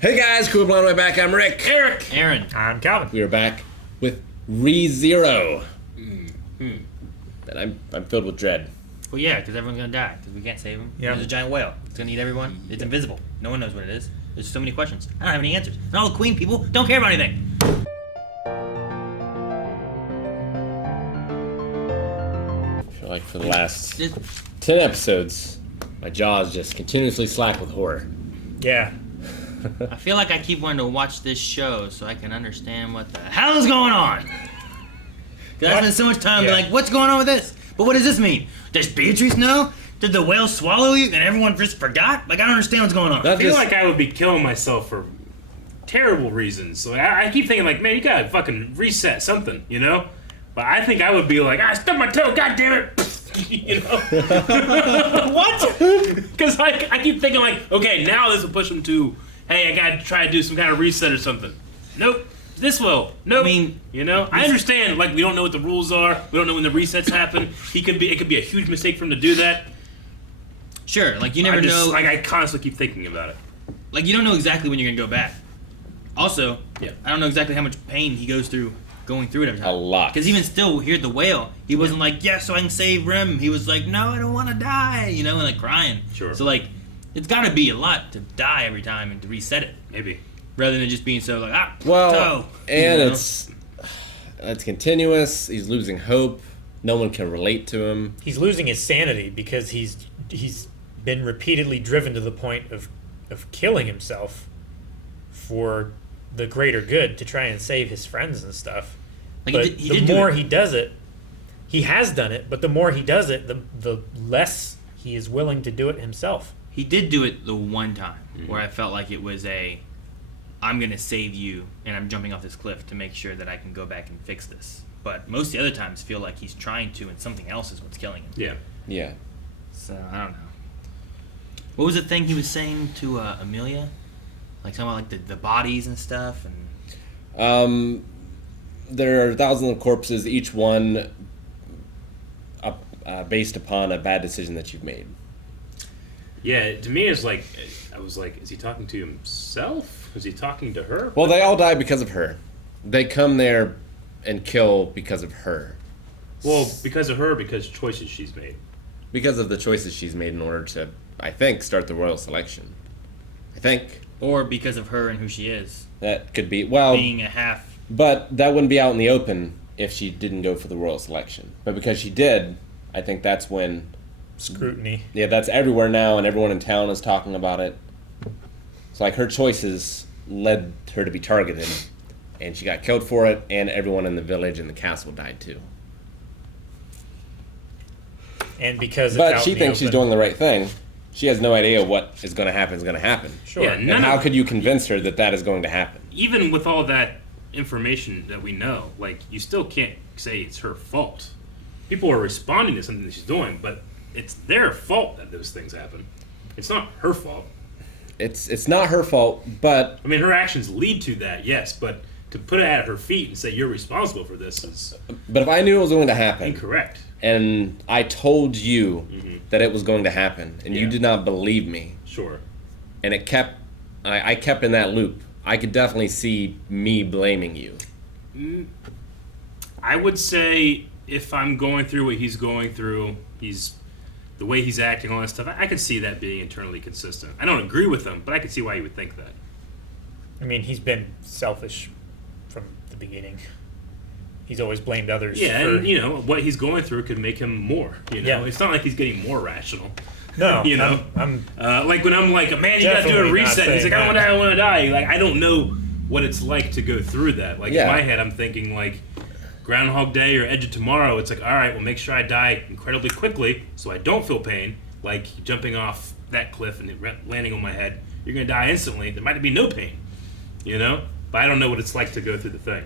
Hey guys, cool blown way back. I'm Rick. Eric. Aaron. I'm Calvin. We are back with ReZero. And I'm filled with dread. Well, yeah, because everyone's gonna die because we can't save him. Yeah. There's a giant whale. It's gonna eat everyone. It's invisible. No one knows what it is. There's so many questions. I don't have any answers. And all the Queen people don't care about anything. I feel like for the last 10 episodes, my jaw is just continuously slack with horror. Yeah. I feel like I keep wanting to watch this show so I can understand what the hell is going on. Because I spend so much time being like, what's going on with this? But what does this mean? Does Beatrice know? Did the whale swallow you and everyone just forgot? Like, I don't understand what's going on. I feel like I would be killing myself for terrible reasons. So I keep thinking, like, man, you gotta fucking reset something, you know? But I think I would be like, I stubbed my toe, god damn it! You know? What? Because I keep thinking, like, okay, now this will push them to, hey, I gotta try to do some kind of reset or something. Nope. This will. Nope. I mean, you know, I understand, like, we don't know what the rules are. We don't know when the resets happen. It could be a huge mistake for him to do that. Sure, like, you never know. Like, I constantly keep thinking about it. Like, you don't know exactly when you're gonna go back. Also, Yeah. I don't know exactly how much pain he goes through going through it every time. A lot. Because even still, here at the whale, he wasn't like, yes, so I can save Rem. He was like, no, I don't want to die, you know, and like crying. Sure. So like, it's got to be a lot to die every time and to reset it. Maybe. Rather than just being so like, Well, toe. and You know? it's continuous. He's losing hope. No one can relate to him. He's losing his sanity because he's been repeatedly driven to the point of killing himself for the greater good to try and save his friends and stuff. Like, But he the did do more it. he does it, he has done it, but the more he does it, the less he is willing to do it himself. He did do it the one time where I felt like it was I'm going to save you and I'm jumping off this cliff to make sure that I can go back and fix this. But most of the other times feel like he's trying to and something else is what's killing him. Yeah. Yeah. So, I don't know. What was the thing he was saying to Amelia? Like, talking about, like, the bodies and stuff? And There are thousands of corpses, each one based upon a bad decision that you've made. Yeah, to me, it's like, I was like, is he talking to himself? Is he talking to her? Well, they all die because of her. They come there and kill because of her. Well, because of her, because choices she's made. Because of the choices she's made in order to, I think, start the royal selection. I think. or because of her and who she is. That could be, well, Being a half. but that wouldn't be out in the open if she didn't go for the royal selection. But because she did, I think that's when, Scrutiny. yeah, that's everywhere now and everyone in town is talking about it. So, like, her choices led her to be targeted, and she got killed for it, and everyone in the village and the castle died too. And because it's But out she in the thinks she's open. doing the right thing. She has no idea what is going to happen is going to happen. Sure. Yeah, And none how of, could you convince her that that is going to happen? even with all that information that we know, like, you still can't say it's her fault. People are responding to something that she's doing, but it's their fault that those things happen. It's not her fault. It's not her fault, but I mean, her actions lead to that, yes, but to put it at her feet and say you're responsible for this is if I knew it was going to happen, incorrect. and I told you that it was going to happen, and you Yeah. did not believe me, Sure. and it kept, I kept in that loop, I could definitely see me blaming you. I would say if I'm going through what he's going through, the way he's acting, all that stuff, I could see that being internally consistent. I don't agree with him, but I could see why you would think that. I mean, he's been selfish from the beginning. He's always blamed others. Yeah, for, and, you know, what he's going through could make him more, you know? Yeah. It's not like he's getting more rational. No, You know? I'm Like when I'm like, man, you gotta do a Definitely not reset. He's like, saying I want to die. Like, I don't know what it's like to go through that. Like, Yeah. in my head, I'm thinking, like, Groundhog Day or Edge of Tomorrow. It's like, all right, well, make sure I die incredibly quickly so I don't feel pain. Like, jumping off that cliff and it landing on my head. You're going to die instantly. There might be no pain, you know? But I don't know what it's like to go through the thing.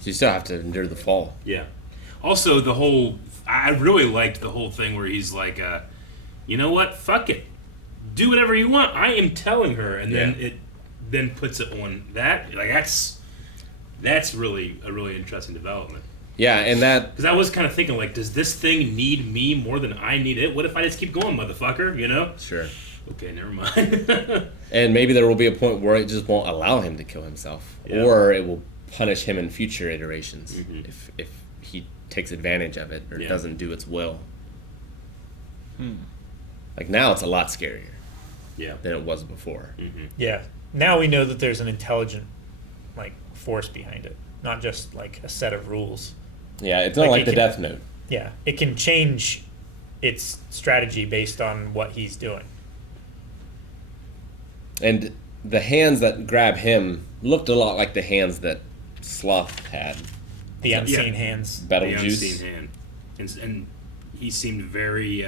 So you still have to endure the fall. Yeah. Also, I really liked the whole thing where he's like, you know what? Fuck it. Do whatever you want. I am telling her. And then Yeah. it then puts it on that. Like, that's really a really interesting development. Yeah, and that, Because I was kind of thinking, like, does this thing need me more than I need it? What if I just keep going, motherfucker? You know? sure. Okay, never mind. And maybe there will be a point where it just won't allow him to kill himself, Yeah. or it will punish him in future iterations Mhm. if he takes advantage of it or Yeah. doesn't do its will. Like now, it's a lot scarier Yeah. than it was before. Yeah. Now we know that there's an intelligent, like, force behind it, not just like a set of rules. Yeah, it's not Like like it the can- Death Note. Yeah, it can change its strategy based on what he's doing. And the hands that grab him looked a lot like the hands that Sloth had. The Yeah. unseen hands. Betel The Juice. unseen hand, and he seemed very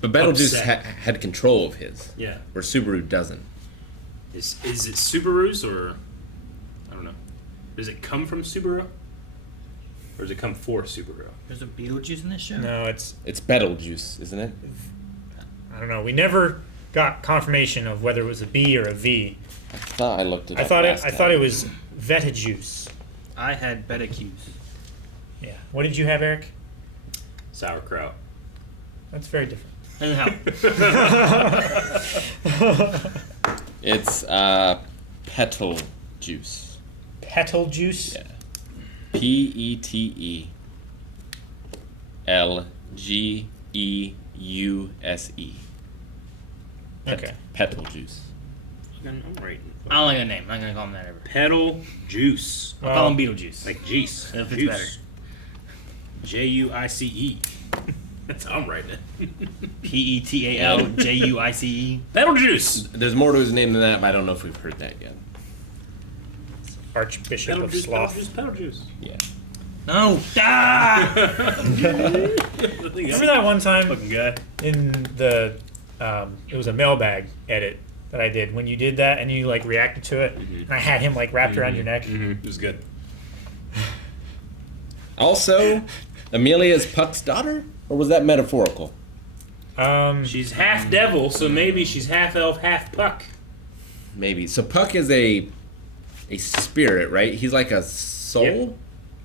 But Betel Juice upset. had control of his, yeah. where Subaru doesn't. Is it Subaru's or I don't know? Does it come from Subaru, or does it come for Subaru? There's a Beetle Juice in this show? No, it's It's Betel Juice, isn't it? I don't know. We never got confirmation of whether it was a B or a V. I thought I looked it I up. thought last I thought it time. was Veta Juice. I had Betel Juice. Yeah. What did you have, Eric? Sauerkraut. That's very different. Doesn't help. It's Petal Juice. Petal Juice. Yeah. PETELGEUSE. Okay. Petal Juice. I'm writing. I don't like a name. I'm not gonna call him that ever. Petal Juice, I'll call him Beetle Juice. like Juice. That fits Juice. better. Juice. That's how I'm writing it. PETALJUICE. Petal Juice. There's more to his name than that, but I don't know if we've heard that yet. Archbishop Petal of Juice. Petal Sloth. Juice. Petal Juice. Yeah. No. Ah! Remember that one time Fucking guy. in the it was a mailbag edit that I did when you did that and you like reacted to it and I had him like wrapped around your neck. It was good. Also, Amelia's Puck's daughter? Or was that metaphorical? She's half devil, so maybe she's half elf, half puck. Maybe. So Puck is a spirit, right? He's like a soul? Yep.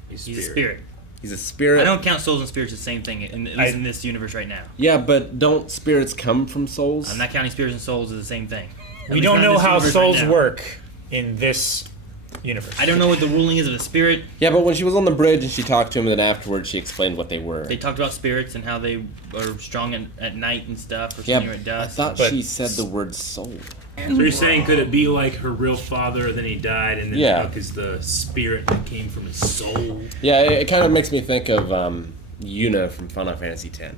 He's a spirit. He's a spirit. I don't count souls and spirits the same thing, at least in this universe right now. Yeah, but don't spirits come from souls? I'm not counting spirits and souls as the same thing. At We least don't not in know this how universe souls right now. work in this universe. I don't know what the ruling is of a spirit. Yeah, but when she was on the bridge and she talked to him, and then afterwards she explained what they were. They talked about spirits and how they are strong at night and stuff, or Yeah, something at dusk. I thought But- she said the word soul. So you're saying could it be like her real father, then he died, and then Yeah. Puck is the spirit that came from his soul? Yeah, it kind of makes me think of Yuna from Final Fantasy X,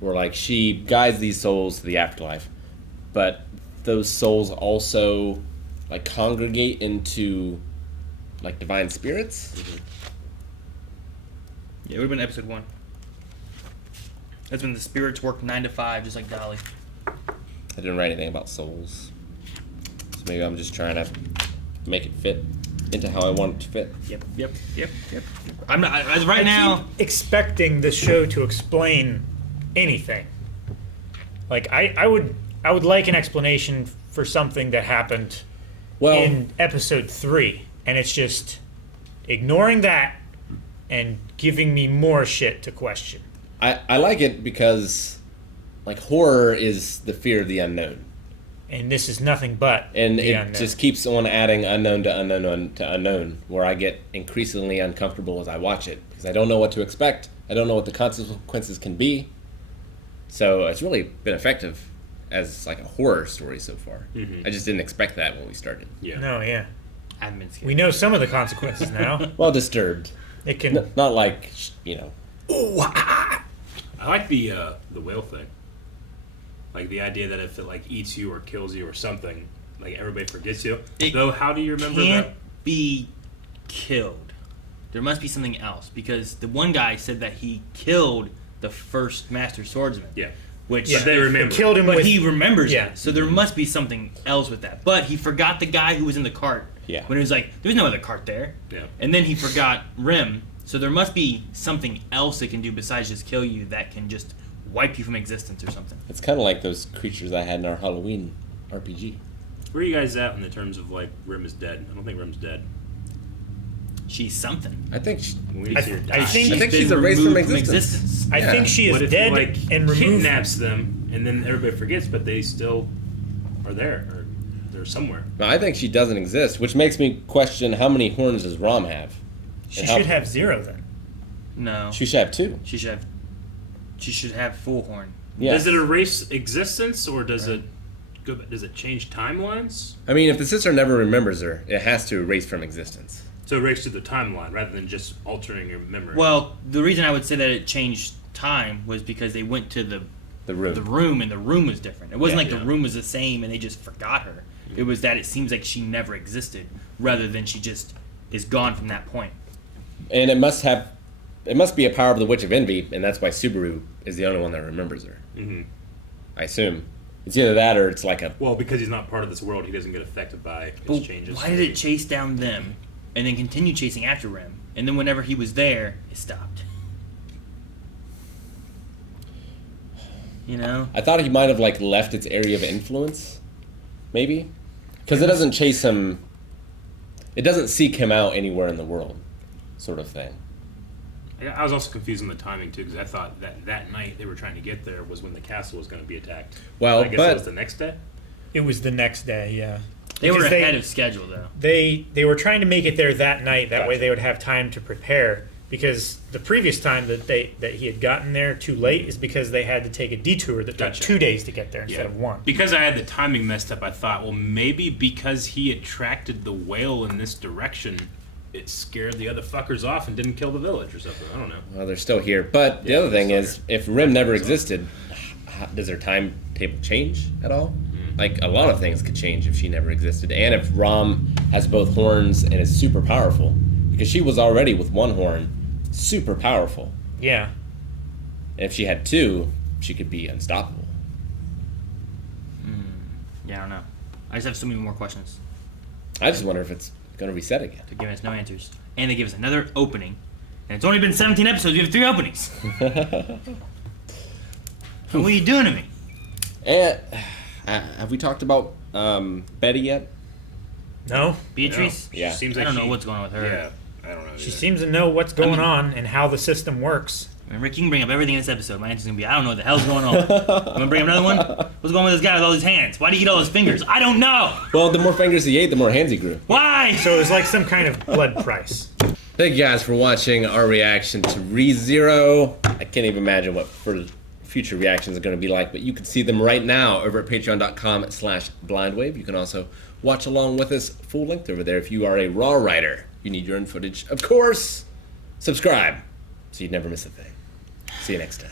where like she guides these souls to the afterlife, but those souls also like congregate into like divine spirits. Yeah, it would have been episode 1. That's when the spirits work 9 to 5, just like Dolly. I didn't write anything about souls, so maybe I'm just trying to make it fit into how I want it to fit. Yep. I'm not, as right now. keep expecting the show to explain anything. Like I would like an explanation for something that happened Well, in episode 3, and it's just ignoring that and giving me more shit to question. I like it because like horror is the fear of the unknown. And this is nothing but And the it unknown. just keeps on adding unknown to unknown to unknown, where I get increasingly uncomfortable as I watch it because I don't know what to expect. I don't know what the consequences can be. So it's really been effective as like a horror story so far. I just didn't expect that when we started. Yeah. No, yeah. I haven't been scared. We know some of the consequences now. Well, disturbed. It can Not like, I like the whale thing. Like the idea that if it like eats you or kills you or something, like everybody forgets you. It Though, how do you remember can't that? be killed. There must be something else, because the one guy said that he killed the first Master Swordsman. Yeah. Which But they remember. killed him But with he remembers Yeah. it, so there must be something else with that. But he forgot the guy who was in the cart. Yeah. When he was like, there's no other cart there. Yeah. And then he forgot Rim, so there must be something else it can do besides just kill you that can just wipe you from existence or something. it's kind of like those creatures I had in our Halloween RPG. Where are you guys at in the terms of like Rim is dead? I don't think Rim's dead. She's something. I think When we see her die. I think she's been erased from removed existence. I Yeah. think she What is if dead he, like, and removed. kidnaps them, and then everybody forgets, but they still are there, or they're somewhere. No, I think she doesn't exist, which makes me question how many horns does Rom have? She And how- should have 0 then. No. She should have 2. She should have full horn. Yeah. Does it erase existence, or does it go? Does it change timelines? I mean, if the sister never remembers her, it has to erase from existence. So erase through the timeline rather than just altering your memory. Well, the reason I would say that it changed time was because they went to the room. and the room was different. It wasn't Yeah. like the room was the same and they just forgot her. It was that it seems like she never existed, rather than she just is gone from that point. And it must be a power of the Witch of Envy, and that's why Subaru is the only one that remembers her. Mm-hmm. I assume. It's either that or it's like a... Well, because he's not part of this world, he doesn't get affected by its But changes. why did it chase down them and then continue chasing after Rem? And then whenever he was there, it stopped. You know? I thought he might have like left its area of influence, maybe, because it doesn't chase him. It doesn't seek him out anywhere in the world, sort of thing. I was also confused on the timing too, because I thought that night they were trying to get there was when the castle was going to be attacked. Well, I guess but it was the next day. It was the next day, yeah. They were Because ahead of schedule, though. They were trying to make it there that night. That way Gotcha. they would have time to prepare. Because the previous time that he had gotten there too late is because they had to take a detour that took Gotcha. 2 days to get there instead of 1. Because I had the timing messed up, I thought, well, maybe because he attracted the whale in this direction, it scared the other fuckers off and didn't kill the village or something. I don't know. Well, they're still here. But the Yeah, other thing they're is, still if Rim never existed, does her timetable change at all? Like, a lot of things could change if she never existed. And if Rom has both horns and is super powerful. Because she was already, with 1 horn, super powerful. Yeah. And if she had 2, she could be unstoppable. Yeah, I don't know. I just have so many more questions. I just wonder if it's going to reset again. They're giving us no answers. And they give us another opening. And it's only been 17 episodes. We have 3 openings. What are you doing to me? And have we talked about Betty yet? No? Beatrice? Yeah. Seems I like don't know she- what's going on with her. Yeah, I don't know. She either. seems to know what's going on and how the system works. I mean, Rick, you can bring up everything in this episode. My answer's going to be, I don't know what the hell's going on. I'm going to bring up another one. What's going on with this guy with all his hands? Why did he eat all his fingers? I don't know. Well, the more fingers he ate, the more hands he grew. Why? So it was like some kind of blood price. Thank you guys for watching our reaction to ReZero. I can't even imagine what future reactions are going to be like, but you can see them right now over at patreon.com/blindwave. You can also watch along with us full length over there if you are a Raw writer. You need your own footage. Of course, subscribe so you'd never miss a thing. See you next time.